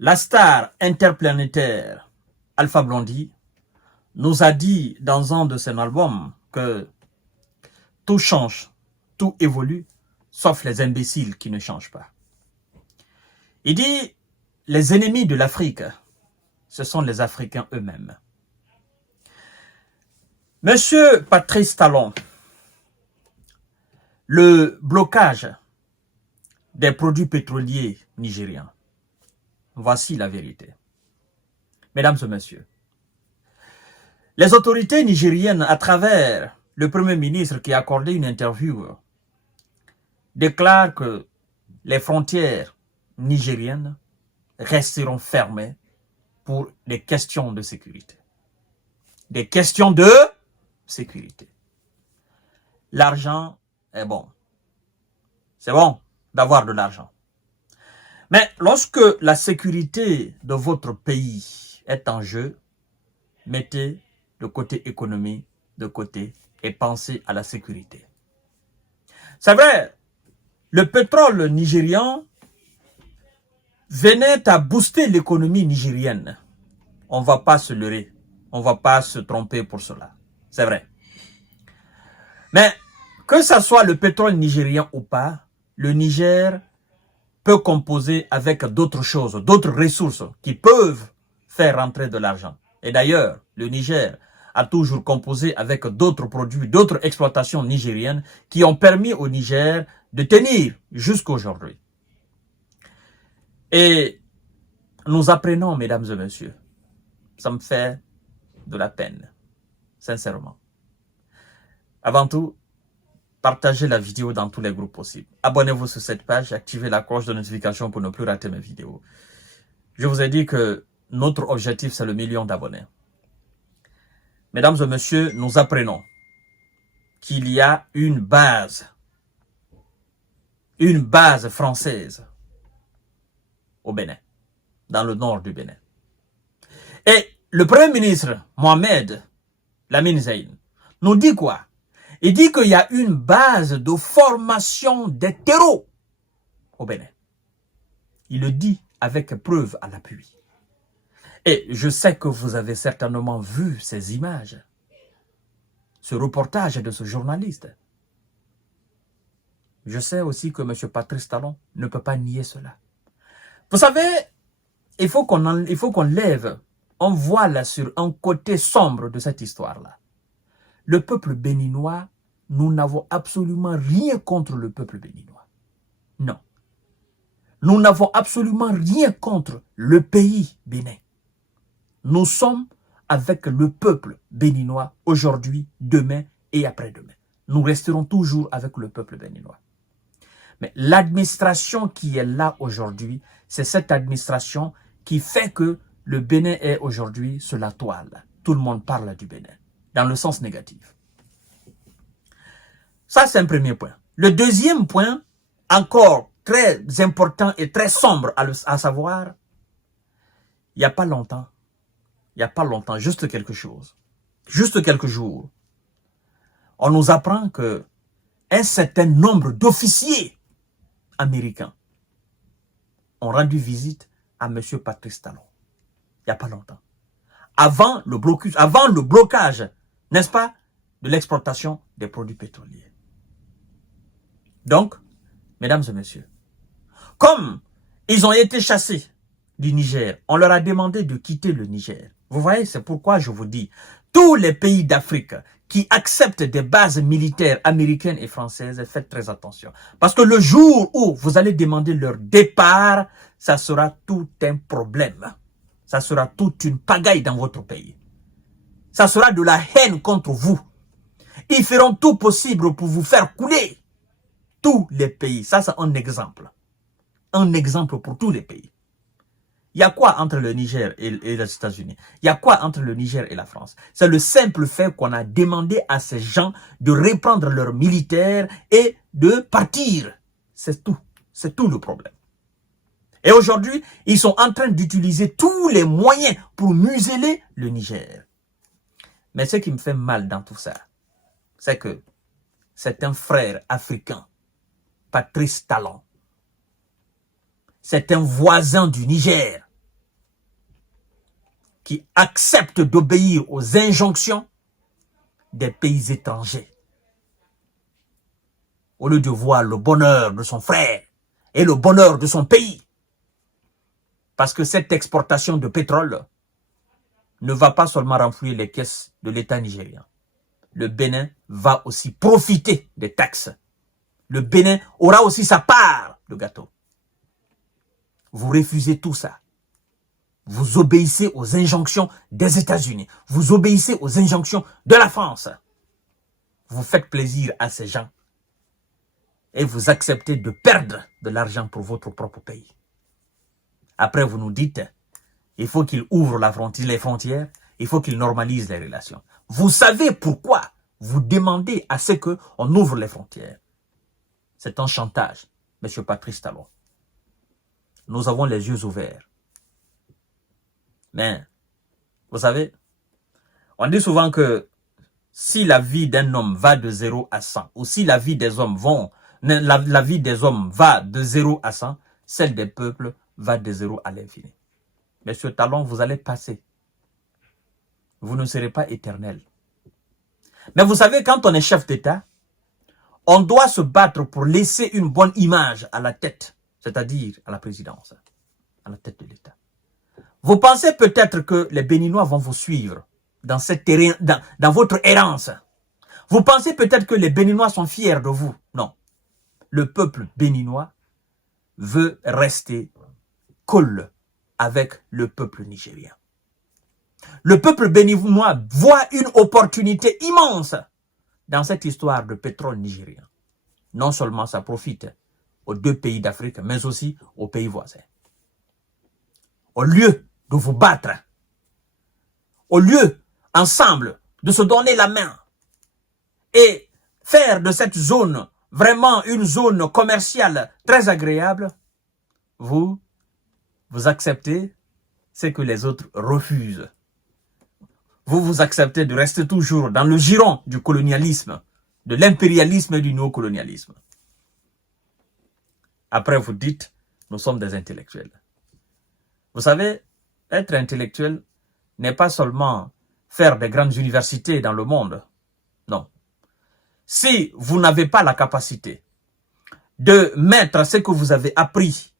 La star interplanétaire Alpha Blondy nous a dit dans un de ses albums que tout change, tout évolue, sauf les imbéciles qui ne changent pas. Il dit, les ennemis de l'Afrique, ce sont les Africains eux-mêmes. Monsieur Patrice Talon, le blocage des produits pétroliers nigériens, voici la vérité. Mesdames et messieurs, les autorités nigériennes, à travers le Premier ministre qui a accordé une interview, déclarent que les frontières nigériennes resteront fermées pour des questions de sécurité. Des questions de sécurité. L'argent est bon. C'est bon d'avoir de l'argent. Mais lorsque la sécurité de votre pays est en jeu, mettez le côté économie de côté et pensez à la sécurité. C'est vrai, le pétrole nigérian venait à booster l'économie nigérienne. On ne va pas se leurrer. On ne va pas se tromper pour cela. C'est vrai. Mais que ce soit le pétrole nigérian ou pas, le Niger peut composer avec d'autres choses, d'autres ressources qui peuvent faire rentrer de l'argent. Et d'ailleurs, le Niger a toujours composé avec d'autres produits, d'autres exploitations nigériennes qui ont permis au Niger de tenir jusqu'à aujourd'hui. Et nous apprenons, mesdames et messieurs, ça me fait de la peine, sincèrement. Avant tout, partagez la vidéo dans tous les groupes possibles. Abonnez-vous sur cette page, activez la cloche de notification pour ne plus rater mes vidéos. Je vous ai dit que notre objectif, c'est le 1 million d'abonnés. Mesdames et messieurs, nous apprenons qu'il y a une base française au Bénin, dans le nord du Bénin. Et le Premier ministre, Mohamed Lamine Zeine, nous dit quoi? Il dit qu'il y a une base de formation des terreaux au Bénin. Il le dit avec preuve à l'appui. Et je sais que vous avez certainement vu ces images, ce reportage de ce journaliste. Je sais aussi que M. Patrice Talon ne peut pas nier cela. Vous savez, il faut qu'on lève un voile sur un côté sombre de cette histoire-là. Le peuple béninois, nous n'avons absolument rien contre le peuple béninois. Non. Nous n'avons absolument rien contre le pays bénin. Nous sommes avec le peuple béninois aujourd'hui, demain et après-demain. Nous resterons toujours avec le peuple béninois. Mais l'administration qui est là aujourd'hui, c'est cette administration qui fait que le Bénin est aujourd'hui sur la toile. Tout le monde parle du Bénin, dans le sens négatif. Ça, c'est un premier point. Le deuxième point, encore très important et très sombre à savoir, il n'y a pas longtemps, juste quelque chose, juste quelques jours, on nous apprend que un certain nombre d'officiers américains ont rendu visite à M. Patrice Talon. Il n'y a pas longtemps. Avant le blocage, n'est-ce pas, de l'exportation des produits pétroliers. Donc, mesdames et messieurs, comme ils ont été chassés du Niger, on leur a demandé de quitter le Niger. Vous voyez, c'est pourquoi je vous dis, tous les pays d'Afrique qui acceptent des bases militaires américaines et françaises, faites très attention. Parce que le jour où vous allez demander leur départ, ça sera tout un problème. Ça sera toute une pagaille dans votre pays. Ça sera de la haine contre vous. Ils feront tout possible pour vous faire couler. Tous les pays. Ça, c'est un exemple. Un exemple pour tous les pays. Il y a quoi entre le Niger et les États-Unis? Il y a quoi entre le Niger et la France? C'est le simple fait qu'on a demandé à ces gens de reprendre leurs militaires et de partir. C'est tout. C'est tout le problème. Et aujourd'hui, ils sont en train d'utiliser tous les moyens pour museler le Niger. Mais ce qui me fait mal dans tout ça, c'est que c'est un frère africain, Patrice Talon. C'est un voisin du Niger. qui accepte d'obéir aux injonctions des pays étrangers. Au lieu de voir le bonheur de son frère et le bonheur de son pays. Parce que cette exportation de pétrole ne va pas seulement renflouer les caisses de l'État nigérien. Le Bénin va aussi profiter des taxes. Le Bénin aura aussi sa part de gâteau. Vous refusez tout ça. Vous obéissez aux injonctions des États-Unis. Vous obéissez aux injonctions de la France. Vous faites plaisir à ces gens. Et vous acceptez de perdre de l'argent pour votre propre pays. Après, vous nous dites, il faut qu'il ouvre les frontières, il faut qu'il normalise les relations. Vous savez pourquoi vous demandez à ce qu'on ouvre les frontières. C'est un chantage, M. Patrice Talon. Nous avons les yeux ouverts. Mais, vous savez, on dit souvent que si la vie d'un homme va de 0 à 100, ou si la vie des hommes la vie des hommes va de 0 à 100, celle des peuples va de 0 à l'infini. Monsieur Talon, vous allez passer. Vous ne serez pas éternel. Mais vous savez, quand on est chef d'État, on doit se battre pour laisser une bonne image à la tête, c'est-à-dire à la présidence, à la tête de l'État. Vous pensez peut-être que les Béninois vont vous suivre dans votre errance. Vous pensez peut-être que les Béninois sont fiers de vous. Non. Le peuple béninois veut rester cool avec le peuple nigérien. Le peuple béninois voit une opportunité immense dans cette histoire de pétrole nigérien. Non seulement ça profite aux deux pays d'Afrique, mais aussi aux pays voisins. Au lieu de vous battre, au lieu, ensemble, de se donner la main et faire de cette zone vraiment une zone commerciale très agréable, vous acceptez ce que les autres refusent. Vous acceptez de rester toujours dans le giron du colonialisme, de l'impérialisme et du néocolonialisme. Après, vous dites, nous sommes des intellectuels. Vous savez, être intellectuel n'est pas seulement faire des grandes universités dans le monde. Non. Si vous n'avez pas la capacité de mettre ce que vous avez appris,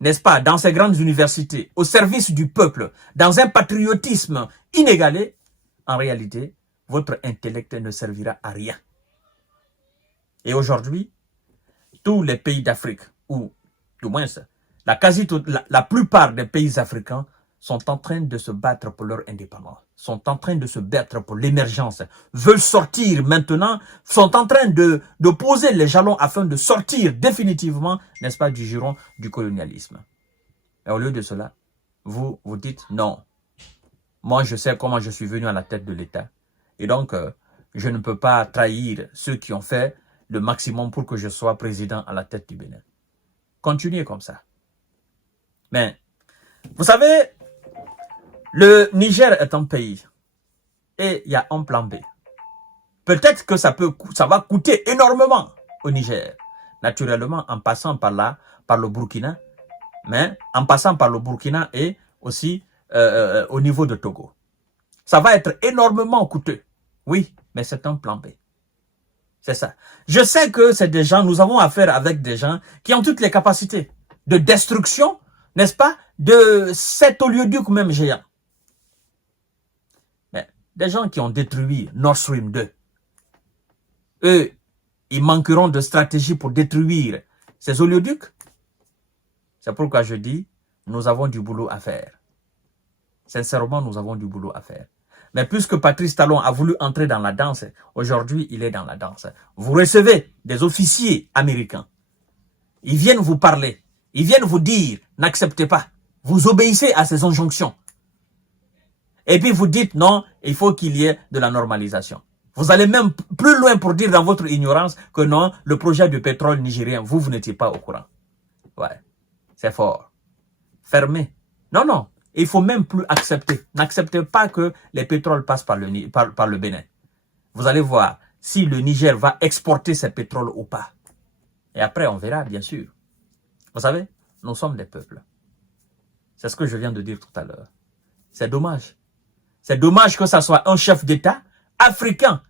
n'est-ce pas, dans ces grandes universités, au service du peuple, dans un patriotisme inégalé, en réalité, votre intellect ne servira à rien. Et aujourd'hui, tous les pays d'Afrique, ou du moins la plupart des pays africains, sont en train de se battre pour leur indépendance, sont en train de se battre pour l'émergence, veulent sortir maintenant, sont en train de poser les jalons afin de sortir définitivement, n'est-ce pas, du giron du colonialisme. Et au lieu de cela, vous dites non. Moi, je sais comment je suis venu à la tête de l'État. Et donc, je ne peux pas trahir ceux qui ont fait le maximum pour que je sois président à la tête du Bénin. Continuez comme ça. Mais, vous savez, le Niger est un pays et il y a un plan B. Peut-être que ça va coûter énormément au Niger. Naturellement, en passant par le Burkina, mais en passant par le Burkina et aussi au niveau de Togo. Ça va être énormément coûteux. Oui, mais c'est un plan B. C'est ça. Je sais que c'est des gens, nous avons affaire avec des gens qui ont toutes les capacités de destruction, n'est-ce pas, de cet oléoduc même géant. Mais des gens qui ont détruit Nord Stream 2, eux, ils manqueront de stratégie pour détruire ces oléoducs. C'est pourquoi je dis, nous avons du boulot à faire. Sincèrement, nous avons du boulot à faire. Mais puisque Patrice Talon a voulu entrer dans la danse, aujourd'hui, il est dans la danse. Vous recevez des officiers américains. Ils viennent vous parler. Ils viennent vous dire, n'acceptez pas. Vous obéissez à ces injonctions. Et puis vous dites, non, il faut qu'il y ait de la normalisation. Vous allez même plus loin pour dire dans votre ignorance que non, le projet de pétrole nigérien, vous n'étiez pas au courant. Ouais, c'est fort. Fermez. Non, non. Il ne faut même plus accepter. N'acceptez pas que les pétroles passent par le Bénin. Vous allez voir si le Niger va exporter ses pétroles ou pas. Et après, on verra, bien sûr. Vous savez, nous sommes des peuples. C'est ce que je viens de dire tout à l'heure. C'est dommage. C'est dommage que ça soit un chef d'État africain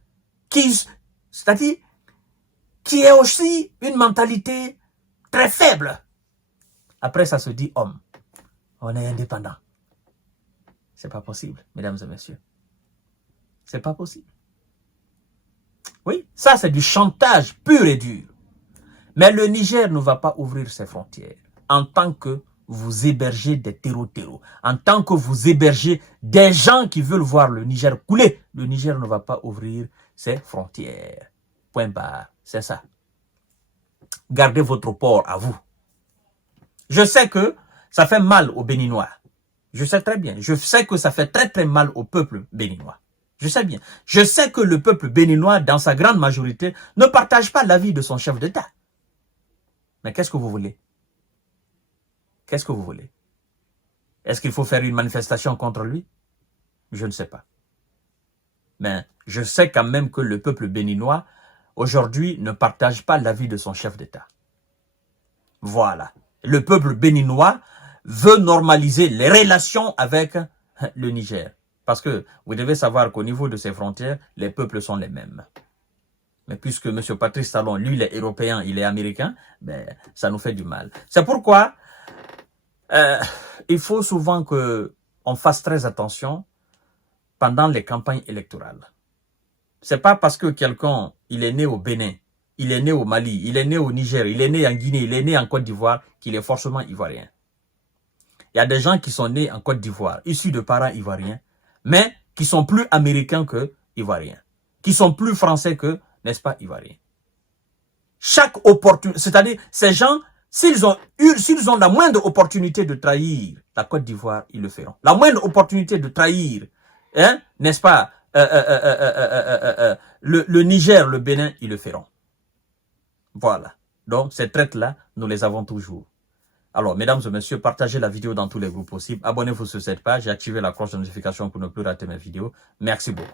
c'est-à-dire qui ait aussi une mentalité très faible. Après, ça se dit homme. On est indépendant. C'est pas possible, mesdames et messieurs. C'est pas possible. Oui, ça c'est du chantage pur et dur. Mais le Niger ne va pas ouvrir ses frontières en tant que vous hébergez des terreaux, en tant que vous hébergez des gens qui veulent voir le Niger couler. Le Niger ne va pas ouvrir ses frontières. Point barre. C'est ça. Gardez votre port à vous. Je sais que ça fait mal aux Béninois. Je sais très bien. Je sais que ça fait très très mal au peuple béninois. Je sais bien. Je sais que le peuple béninois, dans sa grande majorité, ne partage pas l'avis de son chef d'État. Mais qu'est-ce que vous voulez? Qu'est-ce que vous voulez? Est-ce qu'il faut faire une manifestation contre lui? Je ne sais pas. Mais je sais quand même que le peuple béninois, aujourd'hui, ne partage pas l'avis de son chef d'État. Voilà. Le peuple béninois veut normaliser les relations avec le Niger. Parce que vous devez savoir qu'au niveau de ses frontières, les peuples sont les mêmes. Mais puisque M. Patrice Talon, lui, il est européen, il est américain, ben, ça nous fait du mal. C'est pourquoi il faut souvent qu'on fasse très attention pendant les campagnes électorales. C'est pas parce que quelqu'un, il est né au Bénin, il est né au Mali, il est né au Niger, il est né en Guinée, il est né en Côte d'Ivoire, qu'il est forcément ivoirien. Il y a des gens qui sont nés en Côte d'Ivoire, issus de parents ivoiriens, mais qui sont plus américains que ivoiriens, qui sont plus français que, n'est-ce pas, ivoiriens. Chaque opportunité, c'est-à-dire ces gens, s'ils ont la moindre opportunité de trahir la Côte d'Ivoire, ils le feront. La moindre opportunité de trahir, hein, n'est-ce pas, le Niger, le Bénin, ils le feront. Voilà. Donc, ces traites-là, nous les avons toujours. Alors, mesdames et messieurs, partagez la vidéo dans tous les groupes possibles. Abonnez-vous sur cette page et activez la cloche de notification pour ne plus rater mes vidéos. Merci beaucoup.